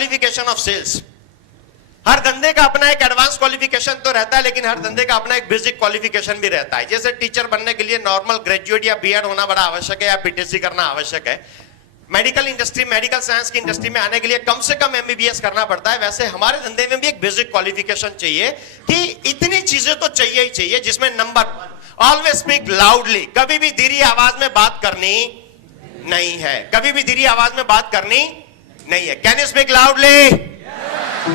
Qualification of sales. हर धंधे का अपना एक एडवांस क्वालिफिकेशन तो रहता है, लेकिन हर धंधे का अपना एक बेसिक क्वालिफिकेशन भी रहता है। जैसे टीचर बनने के लिए नॉर्मल ग्रेजुएट या बीएड होना बड़ा आवश्यक है, या पीटीसी करना आवश्यक है। मेडिकल इंडस्ट्री, मेडिकल साइंस की इंडस्ट्री में आने के लिए कम से कम एमबीबीएस करना पड़ता है। वैसे हमारे धंधे में भी एक बेसिक क्वालिफिकेशन चाहिए कि इतनी चीजें तो चाहिए ही चाहिए, जिसमें नंबर 1, ऑलवेज स्पीक लाउडली। कभी भी धीरे आवाज में बात करनी नहीं है, कभी भी धीरे आवाज में बात करनी नहीं है। Can you speak loudly?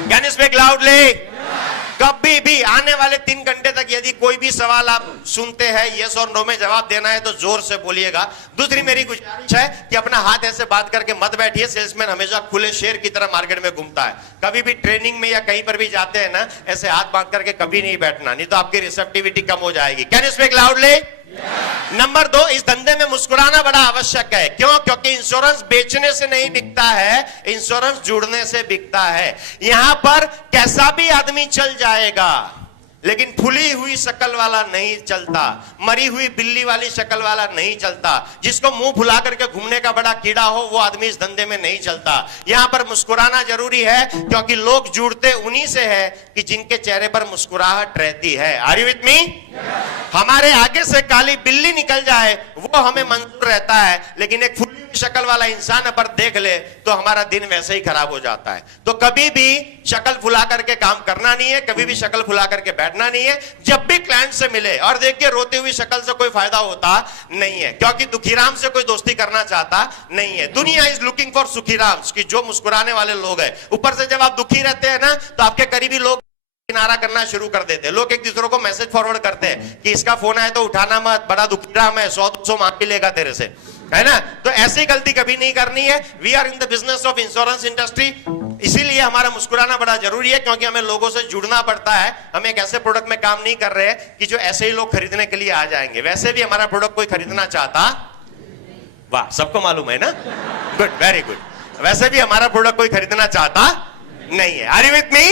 Can you speak loudly? कभी भी आने वाले 3 घंटे तक यदि कोई भी सवाल आप सुनते हैं, यस और नो में जवाब देना है तो जोर से बोलिएगा। दूसरी मेरी गुजारिश है कि अपना हाथ ऐसे बात करके मत बैठिए। सेल्समैन हमेशा खुले शेर की तरह मार्केट में घूमता है। कभी भी ट्रेनिंग में या कहीं पर भी जाते हैं ना, ऐसे हाथ बांध करके कभी नहीं बैठना, नहीं तो आपकी रिसेप्टिविटी कम हो जाएगी। Can you speak loudly? Number 2, इस धंधे में मुस्कुराना बड़ा आवश्यक है। क्यों? क्योंकि इंश्योरेंस बेचने से नहीं बिकता है, इंश्योरेंस जुड़ने से बिकता है। यहां पर कैसा भी आदमी चल जाएगा, लेकिन फुली हुई शक्ल वाला नहीं चलता, मरी हुई बिल्ली वाली शक्ल वाला नहीं चलता। जिसको मुंह फुला करके घूमने का बड़ा कीड़ा हो, वो आदमी इस धंधे में नहीं चलता। यहां पर मुस्कुराना जरूरी है, क्योंकि लोग जुड़ते उन्हीं से है कि जिनके चेहरे पर मुस्कुराहट रहती है। Are you with me? हमारे आगे से काली बिल्ली निकल जाए वो हमें मंजूर रहता है, लेकिन एक फुली हुई शक्ल वाला इंसान पर देख ले तो हमारा दिन वैसे ही खराब हो जाता है। तो कभी भी शक्ल फुला करके काम करना नहीं है, कभी भी शक्ल फुला करके बैठना नहीं है। जब भी क्लाइंट से मिले, और देखिए रोती हुई शक्ल से कोई फायदा होता नहीं है, क्योंकि दुखीराम से कोई दोस्ती करना चाहता नहीं है। दुनिया इज लुकिंग फॉर सुखीराम, कि जो मुस्कुराने वाले लोग हैं। ऊपर से जब आप दुखी रहते हैं ना, तो आपके करीबी लोग किनारा करना शुरू कर देते हैं। लोग एक दूसरे को मैसेज फॉरवर्ड करते हैं कि इसका फोन आए तो उठाना मत, बड़ा दुखीराम है, 100-200 मांग भी लेगा तेरे से, है ना। तो ऐसी गलती कभी नहीं करनी है। We are in the business of insurance industry, इसीलिए हमारा मुस्कुराना बड़ा जरूरी है, क्योंकि हमें लोगों से जुड़ना पड़ता है। हम एक ऐसे प्रोडक्ट में काम नहीं कर रहे हैं कि जो ऐसे ही लोग खरीदने के लिए आ जाएंगे। वैसे भी हमारा प्रोडक्ट कोई खरीदना चाहता, वाह, सबको मालूम है ना, गुड, वेरी गुड। वैसे भी हमारा प्रोडक्ट कोई खरीदना चाहता नहीं है। Are you with me?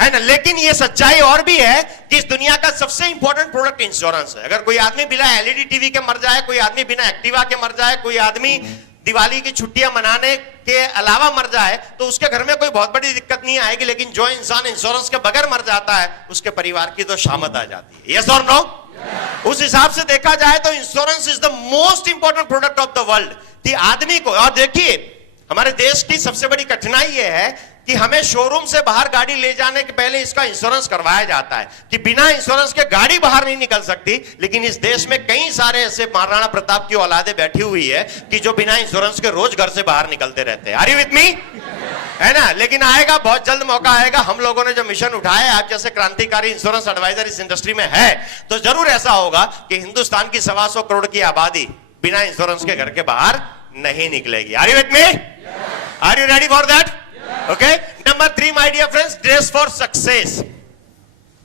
है ना। लेकिन ये सच्चाई और भी है कि इस दुनिया का सबसे इंपॉर्टेंट प्रोडक्ट इंश्योरेंस है। अगर कोई आदमी बिना एलईडी टीवी के मर जाए, कोई आदमी बिना एक्टिवा के मर जाए, कोई आदमी दिवाली की छुट्टियां मनाने के अलावा मर जाए, तो उसके घर में कोई बहुत बड़ी दिक्कत नहीं आएगी। लेकिन जो इंसान इंश्योरेंस के बगैर मर जाता है, उसके परिवार की तो शामत आ जाती है। यस और नो? उस हिसाब से देखा जाए तो insurance is the most important product of the world. कि आदमी को, और देखिए हमारे देश की सबसे बड़ी कठिनाई यह है कि हमें शोरूम से बाहर गाड़ी ले जाने के पहले इसका इंश्योरेंस करवाया जाता है कि बिना इंश्योरेंस के गाड़ी बाहर नहीं निकल सकती। लेकिन इस देश में कई सारे ऐसे महाराणा प्रताप की औलादे बैठी हुई है कि जो बिना इंश्योरेंस के रोज घर से बाहर निकलते रहते हैं। Are you with me? है ना। लेकिन आएगा, बहुत जल्द मौका आएगा। हम लोगों ने जो मिशन उठाया, आप जैसे क्रांतिकारी इंश्योरेंस एडवाइजर इस इंडस्ट्री में है, तो जरूर ऐसा होगा कि हिंदुस्तान की 125 करोड़ की आबादी बिना इंश्योरेंस के घर के बाहर नहीं निकलेगी। Are you with me? Are you ready for that? Okay. Number 3 my dear friends, dress for success.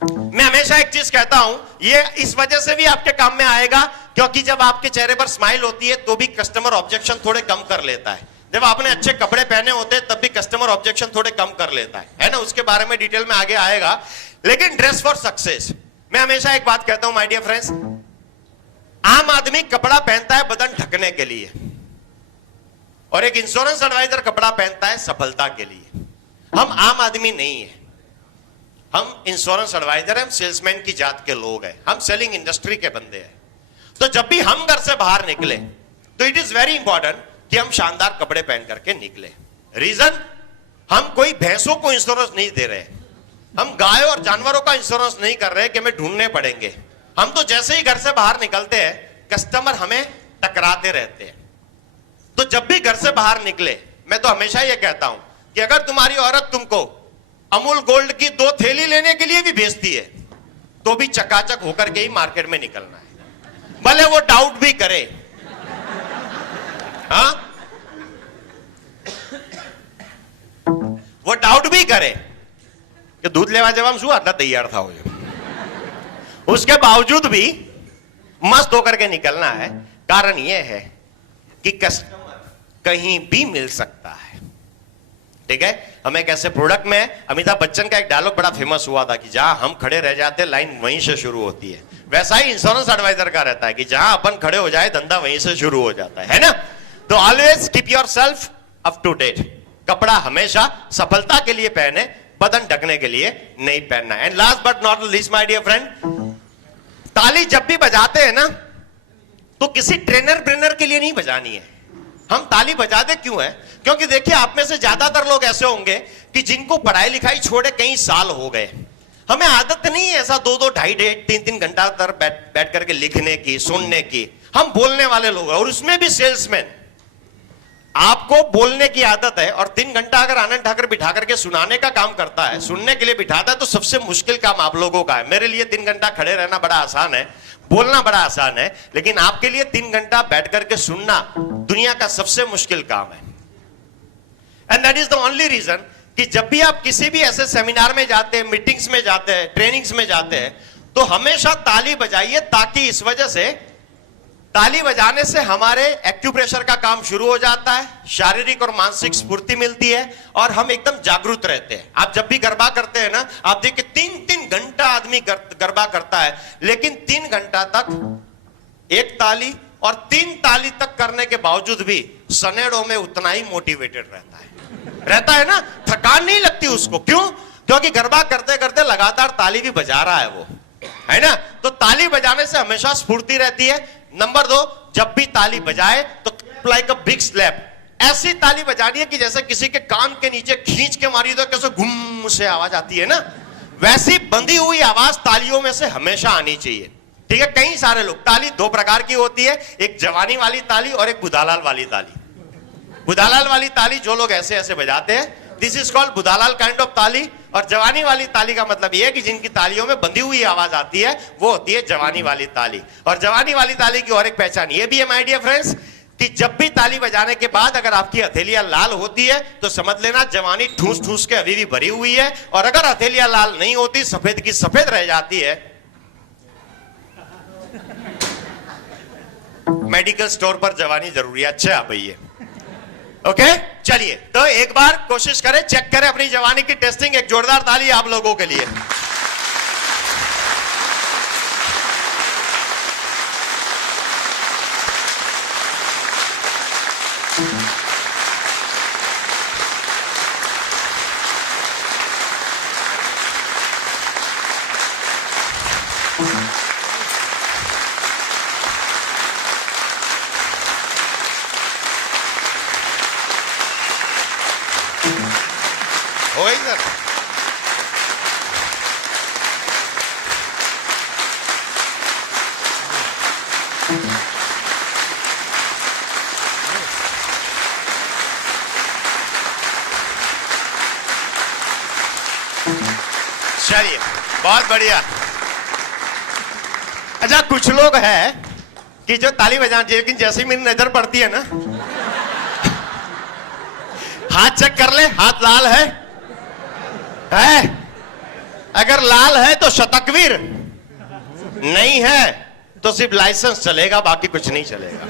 मैं हमेशा एक चीज कहता हूं, ये इस वजह से भी आपके काम में आएगा, क्योंकि जब आपके चेहरे पर स्माइल होती है तो भी कस्टमर ऑब्जेक्शन थोड़े कम कर लेता है। जब आपने अच्छे कपड़े पहने होते हैं तब भी कस्टमर ऑब्जेक्शन थोड़े कम कर लेता है ना। उसके बारे में डिटेल में आगे आएगा। लेकिन ड्रेस फॉर सक्सेस, मैं हमेशा एक बात कहता हूं माय डियर फ्रेंड्स, आम आदमी कपड़ा पहनता है बदन ढकने के लिए, और एक इंश्योरेंस एडवाइजर कपड़ा पहनता है सफलता के लिए। हम आम आदमी नहीं है, हम इंश्योरेंस एडवाइजर हैं, हम सेल्समैन की जात के लोग हैं, हम सेलिंग इंडस्ट्री के बंदे हैं। तो जब भी हम घर से बाहर निकले तो इट इज वेरी इंपॉर्टेंट कि हम शानदार कपड़े पहन करके निकले। रीजन, हम कोई भैंसों को इंश्योरेंस नहीं दे रहे, हम गाय और जानवरों का इंश्योरेंस नहीं कर रहे कि हमें ढूंढने पड़ेंगे। हम तो जैसे ही घर से बाहर निकलते हैं, कस्टमर हमें टकराते रहते हैं। तो जब भी घर से बाहर निकले, मैं तो हमेशा यह कहता हूं कि अगर तुम्हारी औरत तुमको अमूल गोल्ड की 2 थैली लेने के लिए भी भेजती है, तो भी चकाचक होकर के ही मार्केट में निकलना है, भले वो डाउट भी करे। हाँ, वो डाउट भी करे कि दूध लेवा जब हम शू आटला तैयार था हो, उसके बावजूद भी मस्त होकर के निकलना है। कारण यह है कि कस्टमर कहीं भी मिल सकता है। ठीक है। हम एक ऐसे प्रोडक्ट में, अमिताभ बच्चन का एक डायलॉग बड़ा फेमस हुआ था कि जहां हम खड़े रह जाते लाइन वहीं से शुरू होती है। वैसा ही इंश्योरेंस एडवाइजर का रहता है कि जहां अपन खड़े हो जाए धंधा वहीं से शुरू हो जाता है ना। तो always keep yourself up to date. कपड़ा हमेशा सफलता के लिए पहने, बदन ढकने के लिए नहीं पहनना। And last but not least my dear friend, ताली जब भी बजाते हैं ना तो किसी ट्रेनर के लिए नहीं बजानी है। हम ताली बजाते क्यों है? क्योंकि देखिए, आप में से ज्यादातर लोग ऐसे होंगे कि जिनको पढ़ाई लिखाई छोड़े कई साल हो गए। हमें आदत नहीं है ऐसा 2-2, 2.5, 3-3 घंटा तक बैठ करके लिखने की, सुनने की। हम बोलने वाले लोग हैं, और उसमें भी सेल्समैन। आपको बोलने की आदत है और 3 घंटा अगर आनंद ठाकर बिठा करके सुनाने का काम करता है, सुनने के लिए बिठाता है, तो सबसे मुश्किल काम आप लोगों का है। मेरे लिए 3 घंटा खड़े रहना बड़ा आसान है, बोलना बड़ा आसान है, लेकिन आपके लिए 3 घंटा बैठ करके सुनना दुनिया का सबसे मुश्किल काम है। And that is the only reason कि जब भी आप किसी भी ऐसे सेमिनार में जाते हैं, मीटिंग्स में जाते हैं, ट्रेनिंग्स में जाते हैं, तो हमेशा ताली बजाइए, ताकि इस वजह से, ताली बजाने से हमारे एक्यूप्रेशर का काम शुरू हो जाता है, शारीरिक और मानसिक स्फूर्ति मिलती है और हम एकदम जागरूक रहते हैं। आप जब भी गरबा करते हैं ना, आप देखिए 3-3 घंटा आदमी गरबा करता है, लेकिन 3 घंटा तक एक ताली और 3 ताली तक करने के बावजूद भी सनेड़ों में उतना ही मोटिवेटेड रहता है ना, थकान नहीं लगती उसको। क्यों? क्योंकि गरबा करते करते लगातार ताली भी बजा रहा है वो, है ना। तो ताली बजाने से हमेशा स्फूर्ति रहती है। नंबर 2, जब भी ताली बजाए तो लाइक अ बिग स्लैप, ऐसी ताली बजानी है कि जैसे किसी के कान के नीचे खींच के मारी तो कैसे गुम से आवाज आती है ना, वैसी बंधी हुई आवाज तालियों में से हमेशा आनी चाहिए। ठीक है, कई सारे लोग, ताली 2 प्रकार की होती है, एक जवानी वाली ताली और एक बुधालाल वाली ताली। बुधालाल वाली ताली जो लोग ऐसे ऐसे बजाते हैं, this is called Budhalal kind of tali. और जवानी वाली ताली का मतलब यह है कि जिनकी तालियों में बंधी हुई आवाज आती है, वो होती है जवानी वाली ताली। और जवानी वाली ताली की और एक पहचान ये भी है माय डियर फ्रेंड्स, कि जब भी ताली बजाने के बाद अगर आपकी हथेलियां लाल होती है तो समझ लेना जवानी ठूस ठूस के अभी भी भरी हुई है। और अगर हथेलियां लाल नहीं होती, सफेद की सफेद रह जाती है, मेडिकल स्टोर पर जवानी जरूरी है। अच्छा भैया, ओके, चलिए तो एक बार कोशिश करें, चेक करें अपनी जवानी की टेस्टिंग। एक जोरदार ताली आप लोगों के लिए। हो गई सर? चलिए, बहुत बढ़िया। अच्छा, कुछ लोग हैं कि जो ताली बजाते, लेकिन जैसे मेरी नजर पड़ती है ना, हाथ चेक कर ले, हाथ लाल है? अगर लाल है तो शतकवीर, नहीं है तो सिर्फ लाइसेंस चलेगा, बाकी कुछ नहीं चलेगा।